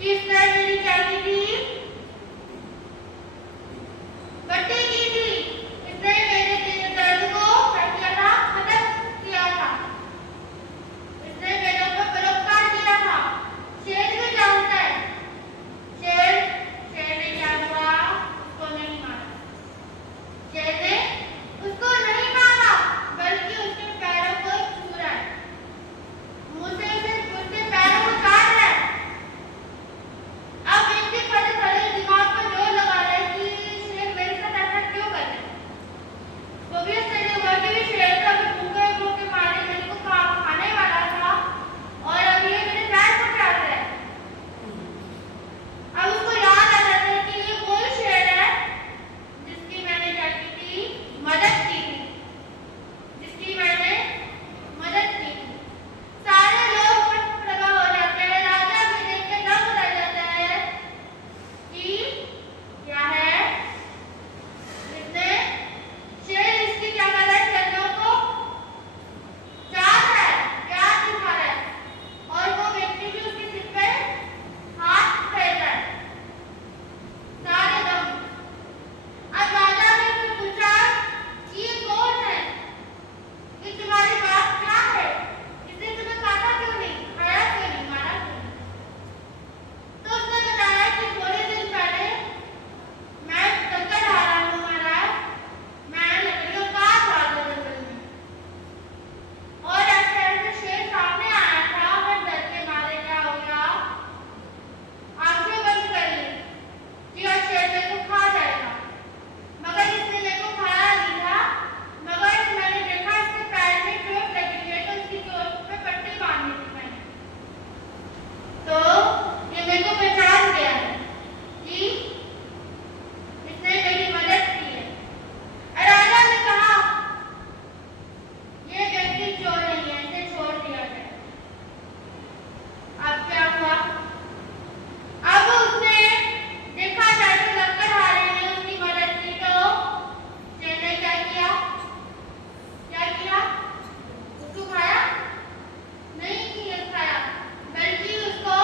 किसने मेरी क्या की थी? बट्टी की थी। इसने मेरे दिल दर्द को क्या किया था? खत्म किया था। इसने मेरे ऊपर बलात्कार किया था। शेर भी जानता है। शेर शेर ने क्या हुआ? उसको नहीं मारा। शेर ने उसको नहीं मारा, बल्कि उसके पैरों को छू रहा है। मुंह से उसके पैरों को काट रहा है। अब इनके पता चले दिमाग पर जोर लगा रहा है कि शेर मेरे साथ ऐसा क्यों कर रहा है। वो भी इसलिए हुआ कि शेर का भूखे भूखे मारे मेरे को खाने वाला था और अब ये मेरे पैर को काट रहा है। अब उसको याद आ जाता है कि ये वही शेर है जिसकी मैंने क्या की थी? मदद की थी। जिसकी मैंने मदद की थी। सारे लोग प्रभाव हो जाते हैं। राजा भी देख के दंग रह जाता है कि क्या है? इसने शेर इसकी क्या कर रहा है? शरीरों को चाट रहा है, प्यार दिखा रहा है और वो व्यक्ति भी उसके सिर पे हाथ फेर रहा है। सारे दम। अब राजा ने उससे पूछा कि ये कौन है? ये तुम्हारी बात क्या है? इसने तुम्हें काटा क्यों नहीं? खाया क्यों नहीं? मारा क्यों नहीं? तो उसने बताया कि थोड़े दिन पहले मैं चक्कर खा रहा हूँ महाराज। मैं लकड़ियों काट रहा था जंगल में और ऐसे शेर सामने आया था। मैं डर के मारे क्या हो गया? आंखें बंद कर ली कि आज शेर मेरे को खा जाएगा। मगर इसने मेरे को खाया नहीं था। मगर मैंने देखा इसके पैर में चोट लगी हुई है तो इसकी चोट पे पट्टी बांधी थी मैंने। तो ये मेरे को पहचान गया है कि इसने मेरी मदद की है। राजा ने कहा ये व्यक्ति चोर नहीं है, इसे छोड़ दिया जाए। अब क्या हुआ? अब उसने देखा जाए तो लकड़हारे ने उसकी मदद की तो शेर ने क्या किया? क्या किया? उसको खाया? नहीं किया खाया, बल्कि उसको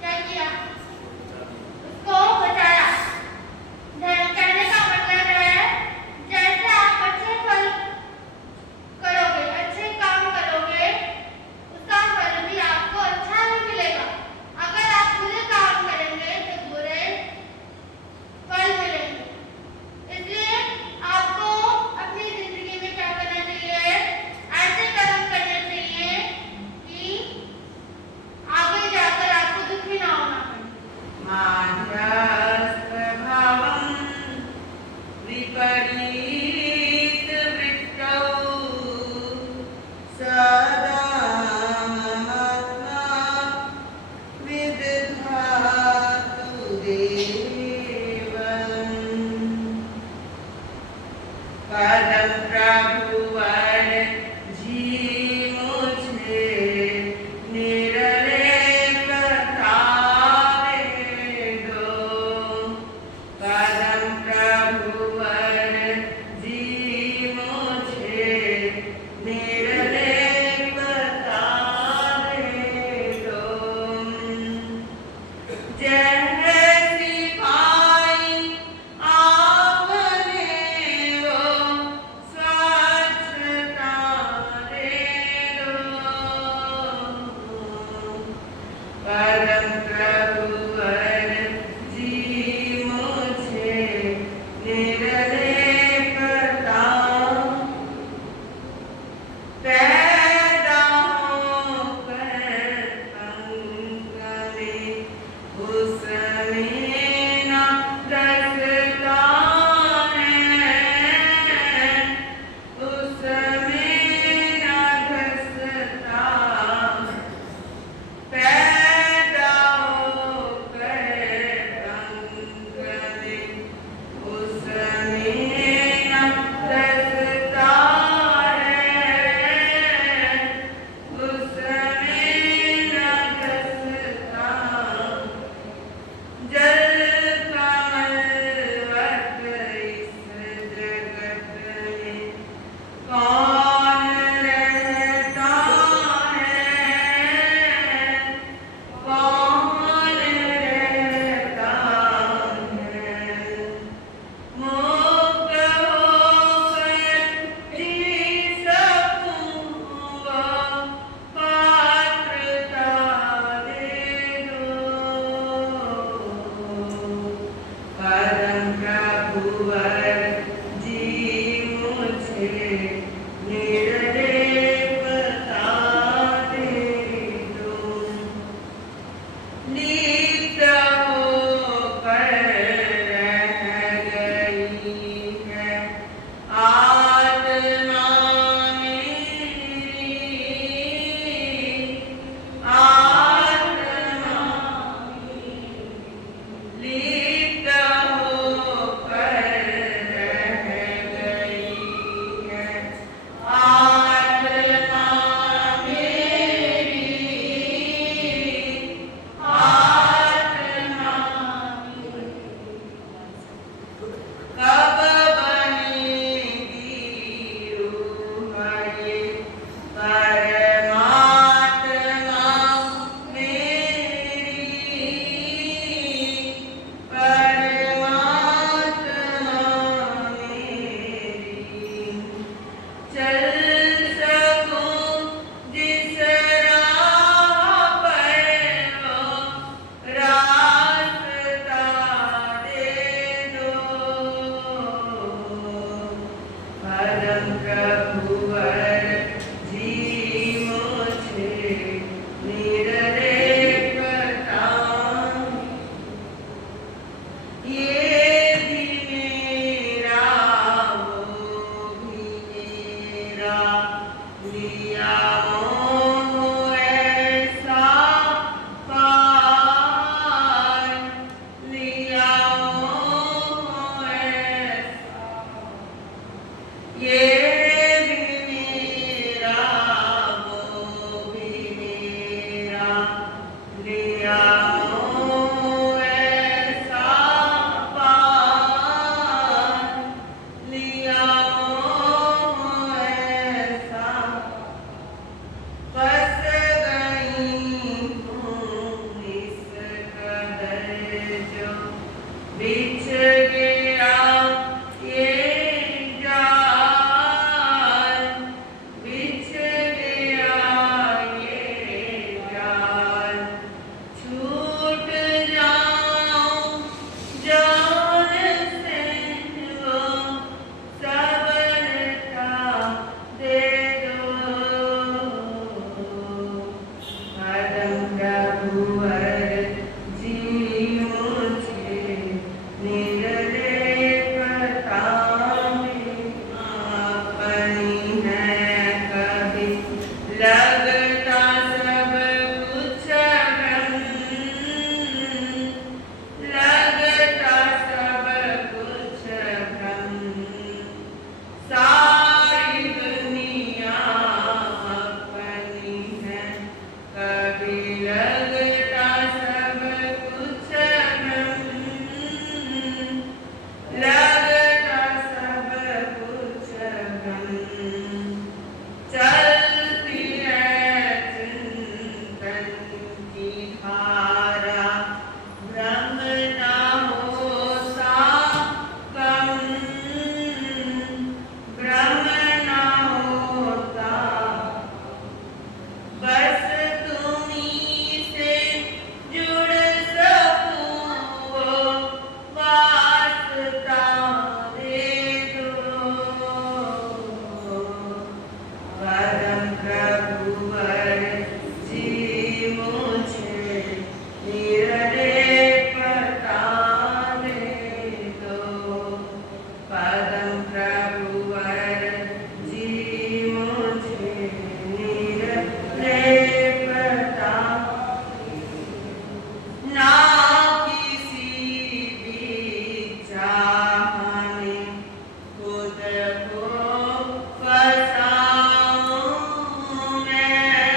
क्या किया? उसको बचाया। कहने का मतलब है जैसे आप अच्छे फल करोगे, अच्छे काम करोगे, उसका फल भी आपको अच्छा ही मिलेगा। अगर आप बुरे काम करेंगे तो बुरे फल मिलेंगे। इसलिए आपको अपनी जिंदगी में क्या करना चाहिए? ऐसे कर्म करने चाहिए कि आगे जाकर आपको दुखी ना होना पड़े। परम प्रभुवर जी मुझे निरलेप तारे दो। परम प्रभुवर जी मुझे निरलेप तारे दो। जैसी पाई आपने वो स्वच्छ तारे दो। परम प्रभुवर जी मुझे निरलेप पैदा होकर अंग में उसमें न रसता है, उसमें न रसता। पैदा बिछ गया ये जाल, बिछ गया ये जाल, छूट जाऊं जान से वो सबरता दे दो। पदम प्रभुवर जी मुझे निर्लेपता में अपनी है कभी लगता सब कुछ भ्रम, लगता सब कुछ भ्रम, सारी दुनिया अपनी है कभी लगता सब कुछ भ्रम, लगता सब कुछ भ्रम, चलती है चिंतन की धारा, भ्रम न होता कम, भ्रम न होता, बस तुम्हीं से जुड़ सकूं वो वास्ता दे दो। परम प्रभुवर जी मुझे निर्लेपता दे दो। परम प्रभुवर जी मुझे निर्लेपता, ना किसी भी चाह में खुद को फंसाऊं मैं,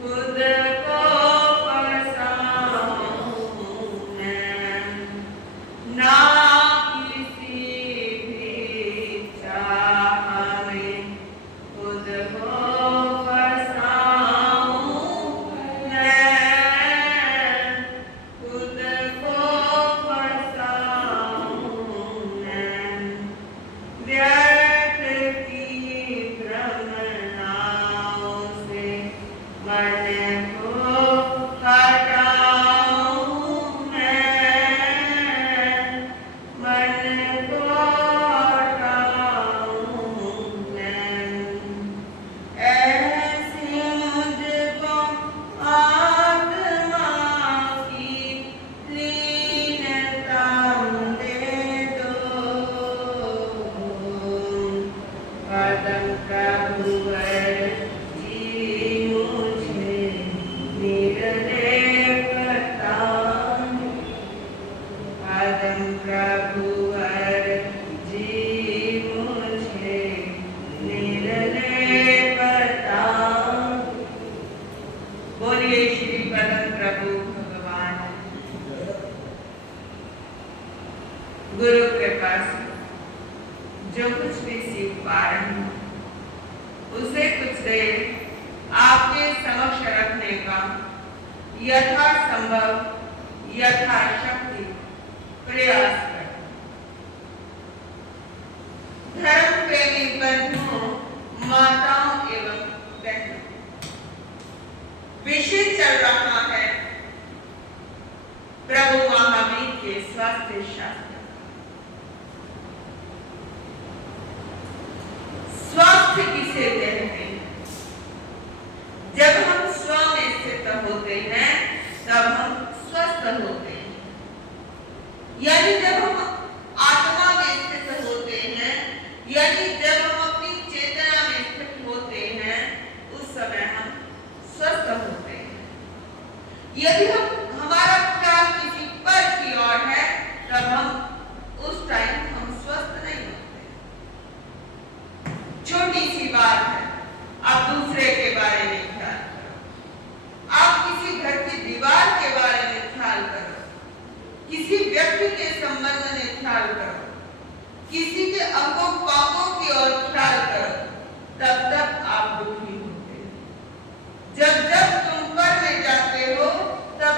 खुद को फंसाऊं मैं, ना किसी भी चाह में खुद को फंसाऊं मैं, खुद को फंसाऊं मैं, व्यर्थ की भ्रमणाओं से मन को हटाऊं मैं, मन को हटाऊं मैं, ऐसी मुझको आत्मा की लीनता दे दो। पदम प्रभुवर जी मुझे निर्लेपता, पदम प्रभुवर जी मुझे निर्लेपता। बोलिए श्री पदम प्रभु भगवान। गुरु कृपा से जो कुछ भी सीख पा रही हूँ उसे कुछ देर आपके समक्ष रखने का यथासंभव यथाशक्ति प्रयास करें। धर्म प्रेमी बंधुओं, माताओं एवं बहनों, विषय चल रहा है प्रभु महावीर के स्वास्थ्य शास्त्र। स्वास्थ्य किसे कहते हैं? जब हम स्व में स्थित होते हैं तब हम स्वस्थ होते हैं, यानी जब हम आत्मा में स्थित होते हैं, यानी जब हम अपनी चेतना में स्थित होते हैं, उस समय हम स्वस्थ होते हैं। यदि हमारा ख्याल किसी पर की ओर है तब हम उस टाइम हम स्वस्थ नहीं होते। छोटी सी बात है, आप दूसरे के बारे में ख्याल करो, आप किसी घर की दीवार के बारे में ख्याल करो, किसी व्यक्ति के संबंध में ख्याल करो, किसी के अंगों पांवों की ओर ख्याल करो, तब तक आप दुखी होते हो। जब जब तुम पर में जाते हो तब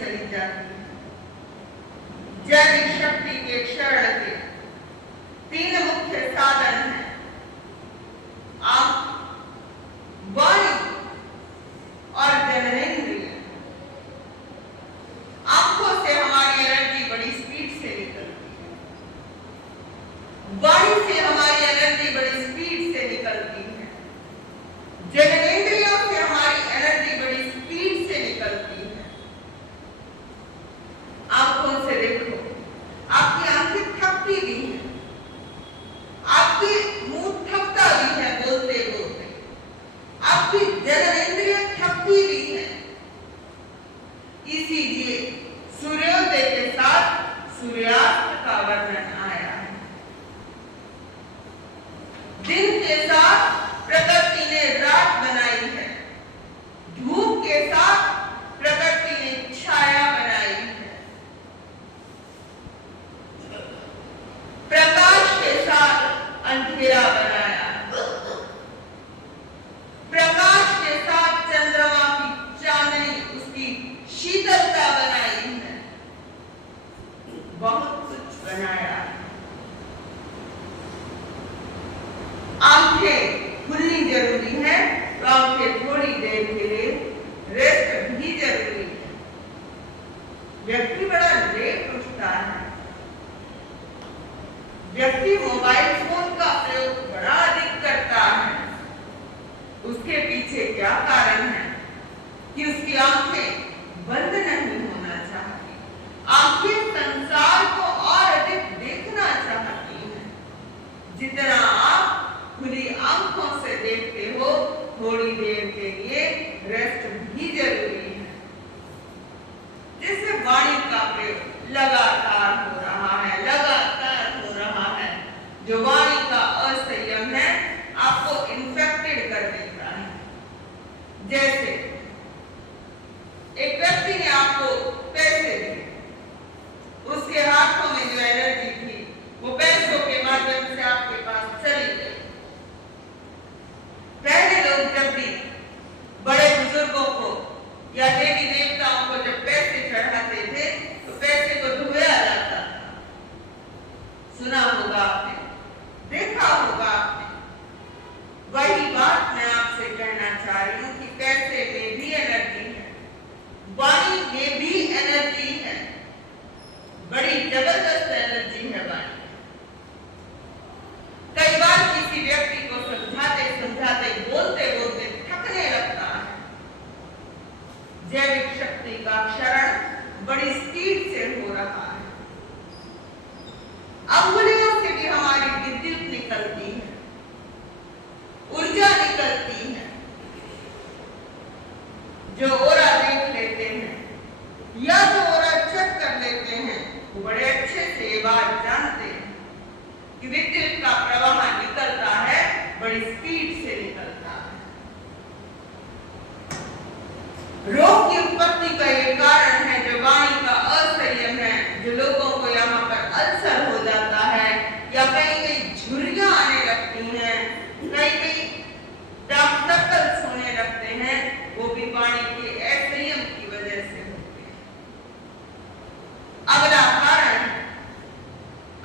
चली जाती है। जैविक शक्ति के क्षरण के 3 मुख्य साधन हैं: आंख, वाणी और जननेंद्रिय। आंखों से हमारी एनर्जी बड़ी स्पीड से निकलती है, वाणी से हमारी एनर्जी बड़ी स्पीड से निकलती है, जननेंद्रियों से हमारी एनर्जी बड़ी स्पीड से निकलती है। आंखों से देखो, आपकी आंखें थकती भी हैं, आपकी मुंह थकता भी है बोलते बोलते, आपकी जननेंद्रिय थकती भी है। इसीलिए सूर्योदय के साथ सूर्यास्त का वर्णन आया है। दिन के साथ प्रकृति ने रात बनाई है, धूप के साथ प्रकृति ने छाया बनाई है, प्रकाश के साथ अंधेरा बनाया है, प्रकाश के साथ चंद्रमा की चांदनी उसकी शीतलता बनाई है, बहुत कुछ बनाया है। आंखें खुलनी जरूरी है, तो आंखें थोड़ी देर के लिए रेस्ट भी जरूरी है। व्यक्ति बड़ा लेट उठता है, व्यक्ति मोबाइल फोन का प्रयोग बड़ा अधिक करता है। उसके पीछे क्या कारण है कि उसकी आंखें बंद नहीं होना चाहती, आंखें संसार को और अधिक देखना चाहती हैं। जितना आप खुली आंखों से देखते हो, थोड़ी देर के लिए रेस्ट भी जरूरी है। जैसे वाणी का प्रयोग लगातार हो रहा है, लगातार हो रहा है, जो वाणी का असंयम है आपको इन्फेक्टेड कर देता है। जैसे एक व्यक्ति ने आपको पैसे दिए, उसके हाथों में जो एनर्जी थी वो पैसों के माध्यम से आपके पास चली गई। पहले लोग जब भी बड़े बुजुर्गों को या देवी देवताओं को जब पैसे चढ़ाते थे तो पैसे को धोया जाता था। सुना होगा आपने, देखा होगा आपने। वही बात मैं आपसे कहना चाह रही हूँ कि पैसे में भी एनर्जी है, वाणी में भी एनर्जी है, बड़ी जबरदस्त एनर्जी है वाणी। कई बार किसी व्यक्ति को समझाते समझाते बोलते बोलते थकने लगता है। जैविक शक्ति का क्षरण बड़ी स्पीड से हो रहा है। अंगुलियों से भी हमारी विद्युत निकलती है, ऊर्जा निकलती है। जो ओरा देख लेते हैं या जो ओरा चेक कर लेते हैं वो बड़े अच्छे से ये बात जानते हैं कि विद्युत का प्रवाह निकलता है, बड़ी स्पीड से निकलता है। रोग की उत्पत्ति का ये कारण है जो वाणी का असंयम है, जो लोगों को यहाँ पर अल्सर हो जाता है या कहीं कहीं झुर्रियां आने लगती हैं, कहीं कहीं डार्क सर्कल्स होने लगते हैं, वो भी वाणी के असंयम की वजह से होते हैं। अगला कारण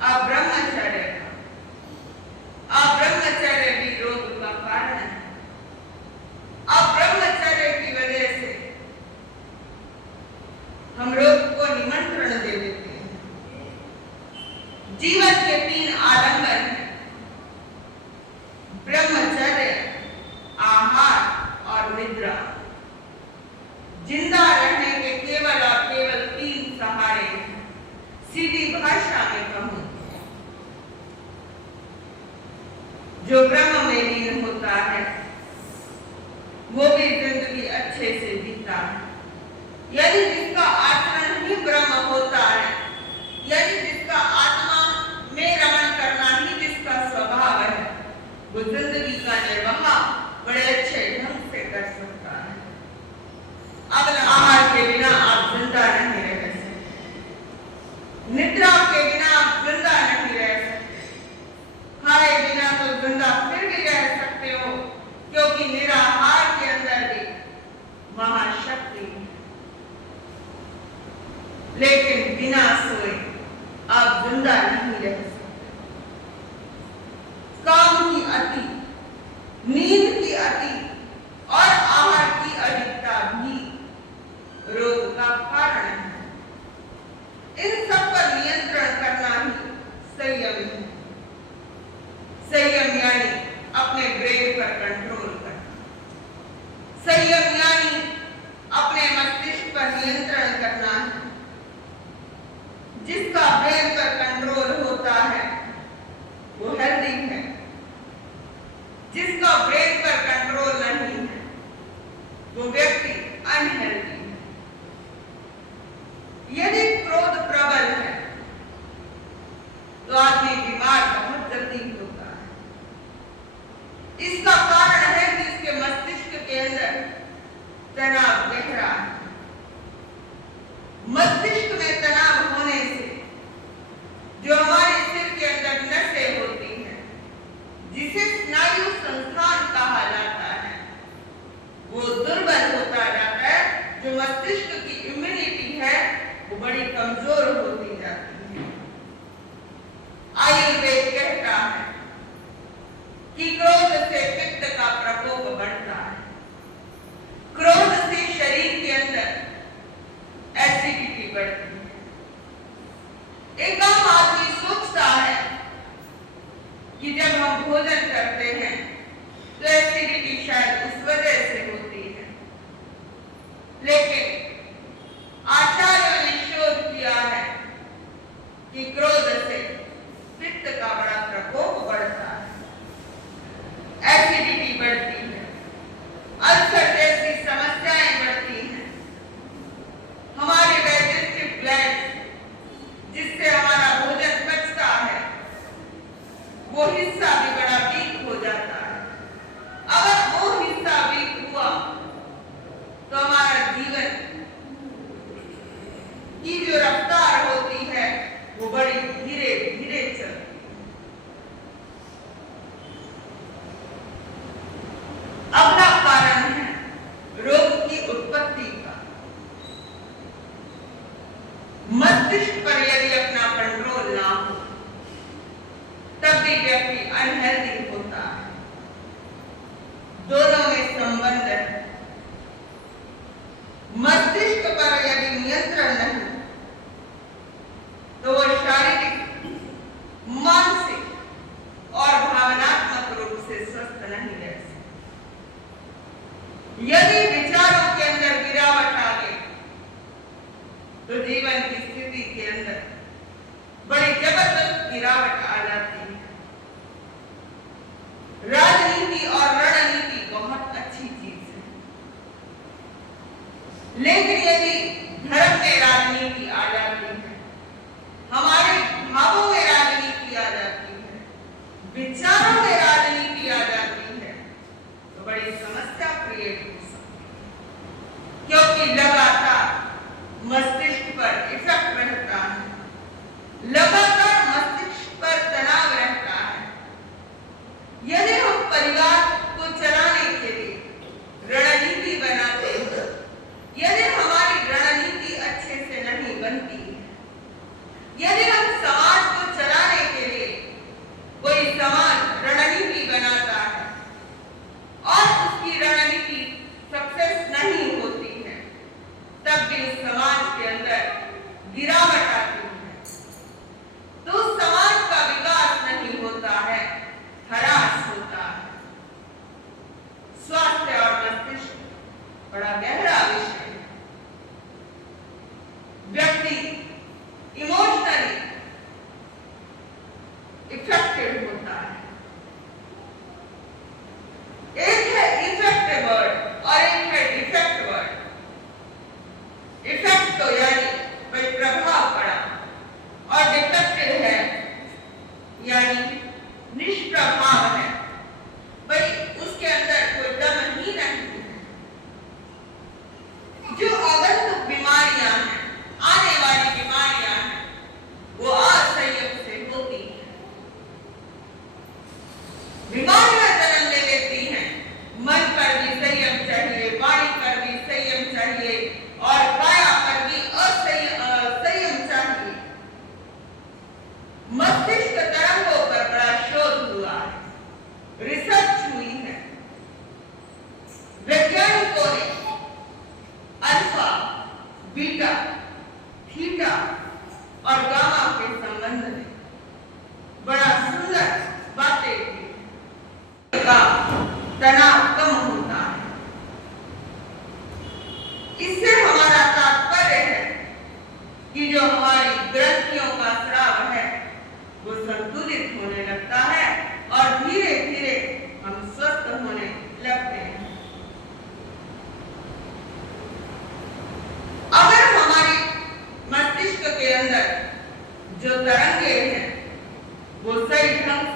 अब्रह्मचर्य का। अब्रह्मचर्य भी रोग का कारण है। अब्रह्मचर्य की वजह से हम रोग को निमंत्रण दे देते हैं। जीवन के 3 आडंबर हैं: ब्रह्मचर्य, आहार और निद्रा। जिंदा रहने के केवल और केवल 3 सहारे हैं। सीधी भाषा में कहूं, जो ब्रह्म में लीन होता है वो भी जिंदगी अच्छे से जीता है। यदि जिसका आचरण ही ब्रह्म होता है, यदि जिसका आत्मा में रमण करना ही जिसका स्वभाव है, वो जिंदगी का निर्वाह बड़े अच्छे ढंग से कर सकता है। अगला, आहार के बिना आप जिंदा नहीं रह सकते, निद्रा के बिना आप जिंदा नहीं रह सकते, खाए बिना तो जिंदा फिर भी रह सकते हो, क्योंकि निराहार के अंदर भी महाशक्ति है। कंट्रोल करना। संयम यानी अपने मस्तिष्क पर नियंत्रण करना है। जिसका ब्रेन पर कंट्रोल होता है वो हेल्दी है, जिसका ब्रेन पर कंट्रोल नहीं है वो व्यक्ति अनहेल्दी है। यदि क्रोध प्रबल है तो आदमी बीमार बहुत जल्दी होता है। इसका कारण है कि इसके मस्तिष्क के अंदर तनाव गहरा है। मस्तिष्क में तनाव होने से जो हमारे सिर के अंदर नसें होती हैं, जिसे स्नायु संस्थान कहा जाता है, वो दुर्बल होता जाता है। जो मस्तिष्क की इम्यूनिटी है वो बड़ी कमजोर होती जाती है। आयुर्वेद कहता है कि क्रोध से पित्त का प्रकोप बढ़ता है। क्रोध से शरीर के अंदर एसिडिटी बढ़ती है। एक आम आदमी सोचता है कि जब हम भोजन करते हैं तो एसिडिटी शायद उस वजह से होती है, लेकिन आचार्यों ने शोध किया है कि क्रोध से पित्त का बड़ा प्रकोप बढ़ता है, एसिडिटी बढ़ती है, अल्सर जैसी समस्याएं बढ़ती हैं। हमारे डाइजेस्टिव ग्लैंड जिससे हमारा भोजन पचता है वो हिस्सा भी बड़ा वीक हो जाता है। अगर वो हिस्सा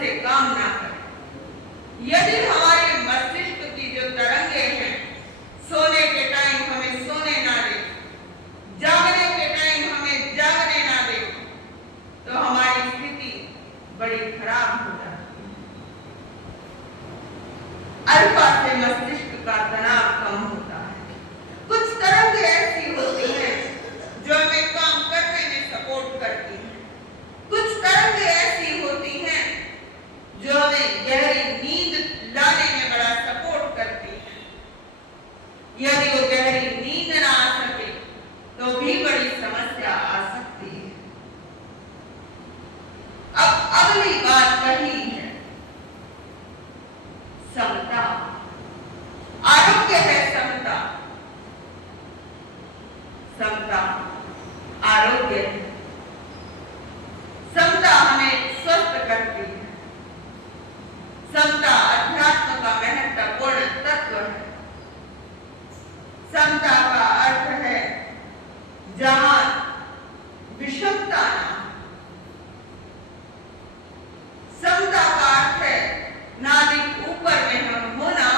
से काम ना करें। यदि हमारे मस्तिष्क की जो तरंगे हैं सोने के टाइम हमें सोने ना दे, जागने के टाइम हमें जागने ना दे, तो हमारी स्थिति बड़ी खराब हो जाती है। अल्फा से मस्तिष्क का तनाव कम होता है। कुछ तरंगें ऐसी होती हैं जो हमें काम करने में सपोर्ट करती हैं। कुछ तरंगें ऐसी होती हैं जो हमें गहरी नींद लाने में बड़ा सपोर्ट करती हैं। यदि वो गहरी नींद ना आ सके तो भी बड़ी समस्या आ सकती है। अब अगली बात कही है समता। आरोग्य है समता, समता आरोग्य है। समता हमें स्वस्थ करती है। समता अध्यात्म का महत्वपूर्ण तत्व है। समता का अर्थ है जहां विषमता ना। समता का अर्थ है ना अधिक ऊपर में हम होना,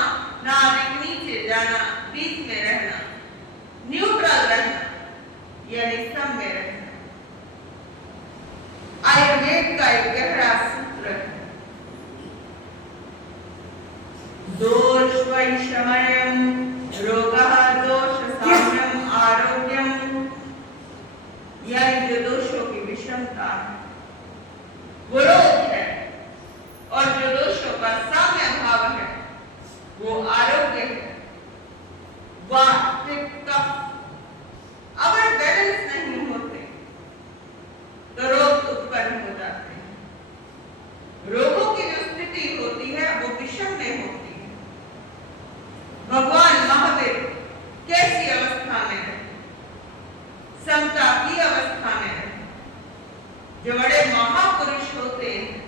ना अधिक नीचे जाना, बीच में रहना, न्यूट्रल रहना, यानी सम में रहना। आयुर्वेद का एक गहरा सूत्र है, दोष वैषमयम रोगः दोष साम्यम आरोग्यम। यह जो दोषों की विषमता है वो रोग है, और जो दोषों का साम्य भाव है वो आरोग्य है। वात कफ अगर बैलेंस नहीं होते तो रोग उत्पन्न हो जाते हैं। रोगों की जो स्थिति होती है वो विषम में होती है। भगवान महावीर कैसी अवस्था में रहे? समता की अवस्था में रहे। जो बड़े महापुरुष होते हैं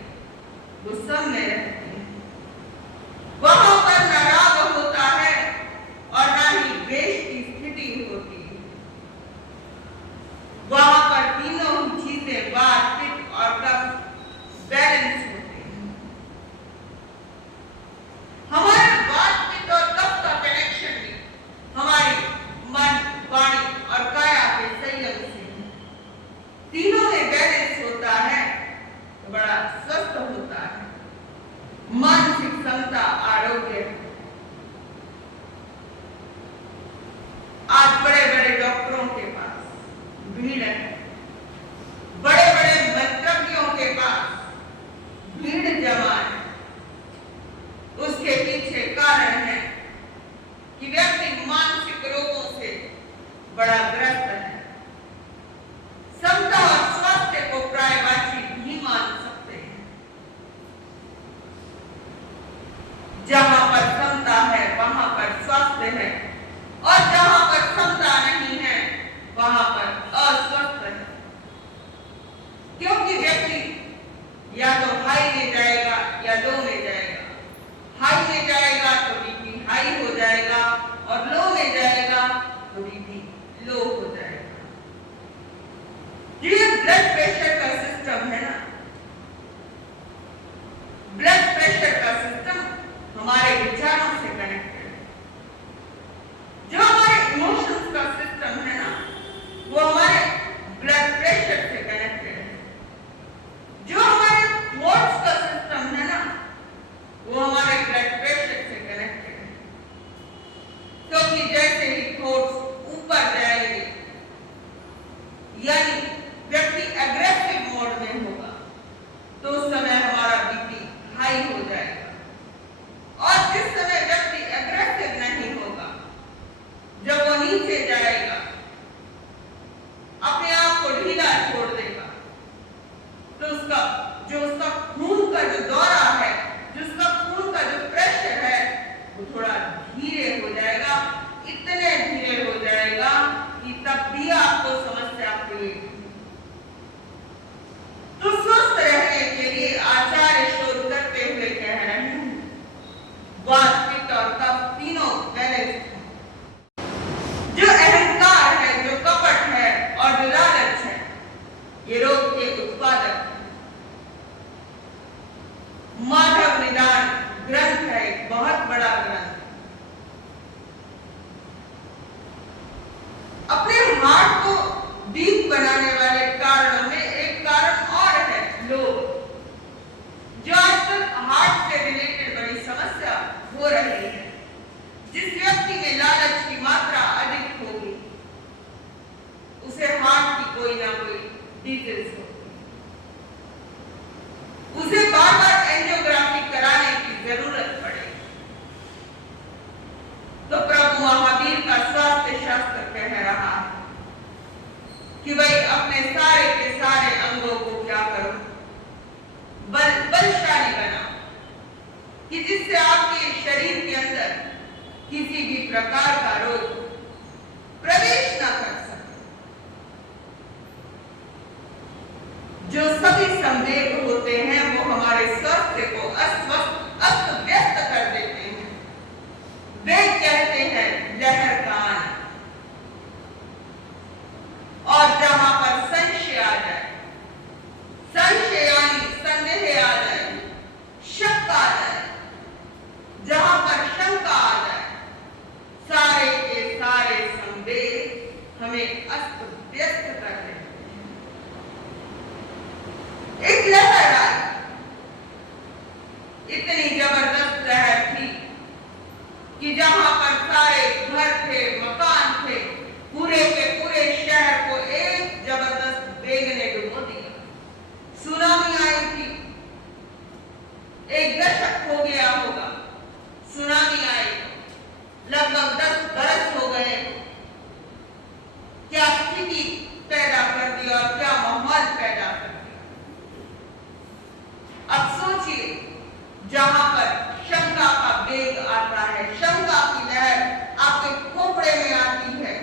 वो सम में रहते हैं। वहां पर न राग होता है और न ही द्वेष की स्थिति होती है। कि भाई अपने सारे के सारे अंगों को क्या करो, बलशाली बनाओ, कि जिससे आपके शरीर के अंदर किसी भी प्रकार का रोग प्रवेश न कर सके। जो सभी संवेग होते हैं वो हमारे स्वास्थ्य को अस्त व्यस्त कर देते हैं। वे कहते हैं लहर का आना, और जहां पर संशय आ जाए, संशय यानी संदेह आ जाए, शक आ जाए, जहां पर शंका आ जाए, सारे के सारे संदेह हमें अस्त व्यस्त कर देते हैं। एक लहर आई, इतनी जबरदस्त लहर थी कि जहां पर सारे घर थे, मकान थे, पूरे के पूरे शहर को एक जबरदस्त वेग ने डुबो दिया। सुनामी आई थी, एक दशक हो गया होगा सुनामी आई, लगभग 10 बरस हो गए। क्या स्थिति पैदा कर दी और क्या माहौल पैदा कर दिया। अब सोचिए, जहां पर शंका का वेग आता है, शंका की लहर आपके खोपड़े में आती है,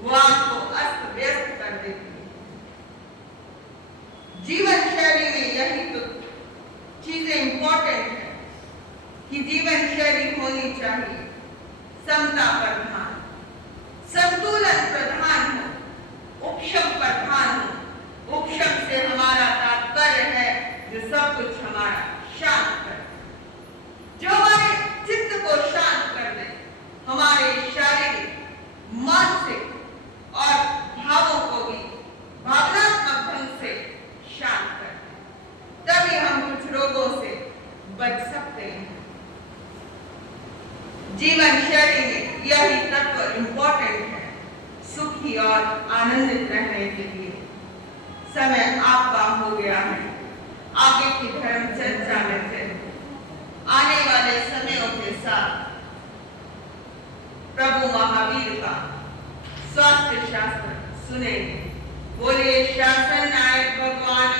वो आपको अस्त व्यस्त कर देती है। जीवन शैली में यही तो चीजें इंपॉर्टेंट है कि जीवन शैली होनी चाहिए समता प्रधान, संतुलन प्रधान हो, उपशम प्रधान हो। उपशम से हमारा तात्पर्य है जो सब कुछ हमारा शांत कर, जो हमारे चित्त को शांत कर दे, हमारे शारीरिक, मानसिक और भावों को भी भावनात्मक ढंग से शांत कर दे, तभी हम कुछ रोगों से बच सकते हैं। जीवन शैली में यही तत्व इंपॉर्टेंट है सुखी और आनंदित रहने के लिए। समय आपका हो गया है आगे की धर्म चर्चा में से आने वाले समयों के साथ प्रभु महावीर का स्वास्थ्य शास्त्र सुनेंगे। बोलिए शासन नायक भगवान